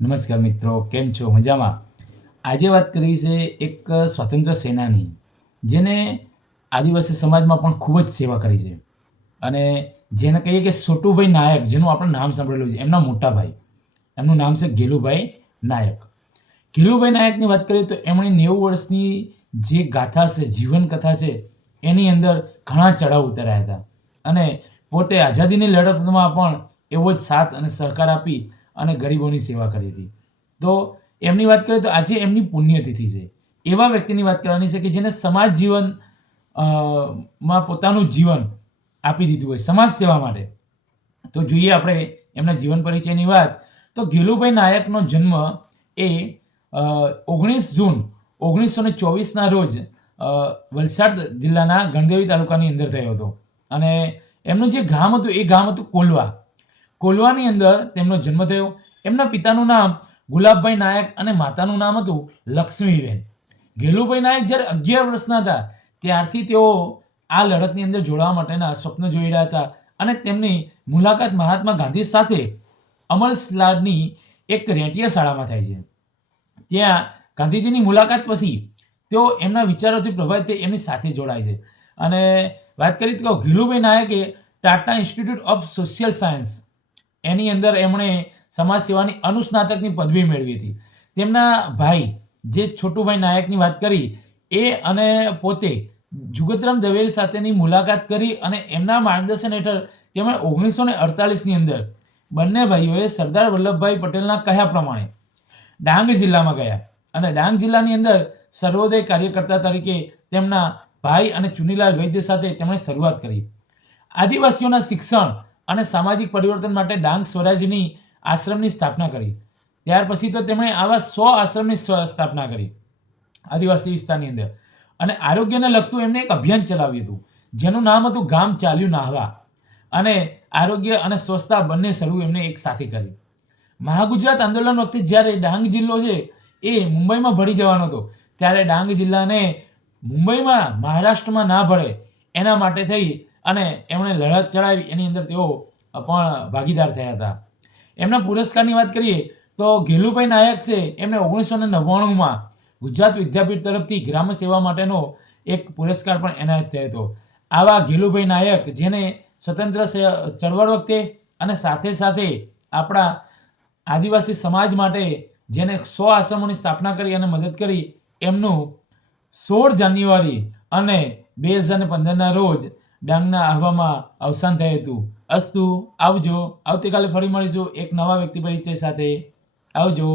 નમસ્કાર મિત્રો, કેમ છો? મજામાં? આજે વાત કરવી છે એક સ્વાતંત્ર્ય સેનાની, જેને આદિવાસી સમાજમાં પણ ખૂબ જ સેવા કરી છે. અને જેને કહીએ કે સોટુભાઈ નાયક, જેનું આપણે નામ સાંભળેલું છે, એમના મોટા ભાઈ. એમનું નામ છે ગેલુભાઈ નાયક. ગેલુભાઈ નાયકની વાત કરીએ તો એમણે 90 વર્ષની જે ગાથા છે, જીવન કથા છે, એની અંદર ઘણા ચડાવ ઉતર્યા હતા. અને પોતે આઝાદીની લડતમાં પણ એવો જ સાથ અને સહકાર આપી અને ગરીબોની સેવા કરી હતી. તો એમની વાત કરીએ તો આજે એમની પુણ્યતિથિ છે. એવા વ્યક્તિની વાત કરવાની છે કે જેને સમાજ જીવન માં પોતાનું જીવન આપી દીધું હોય સમાજ સેવા માટે. તો જોઈએ આપણે એમના જીવન પરિચયની વાત. તો ગેલુભાઈ નાયકનો જન્મ એ 19 જૂન 1924ના રોજ વલસાડ જિલ્લાના ગણદેવી તાલુકાની અંદર થયો હતો. અને એમનું જે ગામ હતું એ ગામ હતું કોલવા. કોલવાની અંદર તેમનો જન્મ થયો. એમના પિતાનું નામ ગુલાબભાઈ નાયક અને માતાનું નામ હતું લક્ષ્મીબેન. ગેલુભાઈ નાયક જ્યારે 11 વર્ષના હતા ત્યારથી તેઓ આ લડતની અંદર જોડાવા માટેના સ્વપ્ન જોઈ રહ્યા હતા. અને તેમની મુલાકાત મહાત્મા ગાંધી સાથે અમલસાડની એક રેટિયા શાળામાં થાય છે. ત્યાં ગાંધીજીની મુલાકાત પછી તેઓ એમના વિચારોથી પ્રભાવિત થઈ એમની સાથે જોડાય છે. અને વાત કરીએ તો ગેલુભાઈ નાયકે Tata Institute of Social Science એની અંદર એમણે સમાજ સેવાની અનુસ્નાતકની પદવી મેળવી હતી. તેમના ભાઈ જે છોટુભાઈ નાયકની વાત કરી એ અને પોતે જુગતરામ દવેલ સાથેની મુલાકાત કરી અને એમના માર્ગદર્શન હેઠળ તેમણે 1948ની અંદર બંને ભાઈઓએ સરદાર વલ્લભભાઈ પટેલના કહ્યા પ્રમાણે ડાંગ જિલ્લામાં ગયા. અને ડાંગ જિલ્લાની અંદર સર્વોદય કાર્યકર્તા તરીકે તેમના ભાઈ અને ચુનીલાલ વૈદ્ય સાથે તેમણે શરૂઆત કરી. આદિવાસીઓના શિક્ષણ અને સામાજિક પરિવર્તન માટે ડાંગ સ્વરાજની આશ્રમની સ્થાપના કરી. ત્યાર પછી તો તેમણે આવા 100 આશ્રમની સ્થાપના કરી આદિવાસી વિસ્તારની અંદર. અને આરોગ્યને લગતું એમણે એક અભિયાન ચલાવ્યું હતું જેનું નામ હતું ગામ ચાલ્યું નાહવા. અને આરોગ્ય અને સ્વચ્છતા બંને શરૂ એમણે એક સાથે કરી. મહાગુજરાત આંદોલન વખતે જ્યારે ડાંગ જિલ્લો છે એ મુંબઈમાં ભળી જવાનો હતો ત્યારે ડાંગ જિલ્લાને મુંબઈમાં મહારાષ્ટ્રમાં ના ભળે એના માટે થઈ અને એમણે લડત ચડાવી. એની અંદર તેઓ પણ ભાગીદાર થયા હતા. એમના પુરસ્કારની વાત કરીએ તો ગેલુભાઈ નાયક છે એમને 1999માં ગુજરાત વિદ્યાપીઠ તરફથી ગ્રામ સેવા માટેનો એક પુરસ્કાર પણ એનાયત થયો હતો. આવા ગેલુભાઈ નાયક જેને સ્વતંત્ર ચળવળ વખતે અને સાથે સાથે આપણા આદિવાસી સમાજ માટે જેને 100 આશ્રમોની સ્થાપના કરી અને મદદ કરી, એમનું 16 જાન્યુઆરી અને 2015ના રોજ ડાંગના આહવામાં અવસાન થયું હતું. અસ્તુ, આવજો. આવતીકાલે ફરી મળીશું એક નવા વ્યક્તિ પરિચય સાથે. આવજો.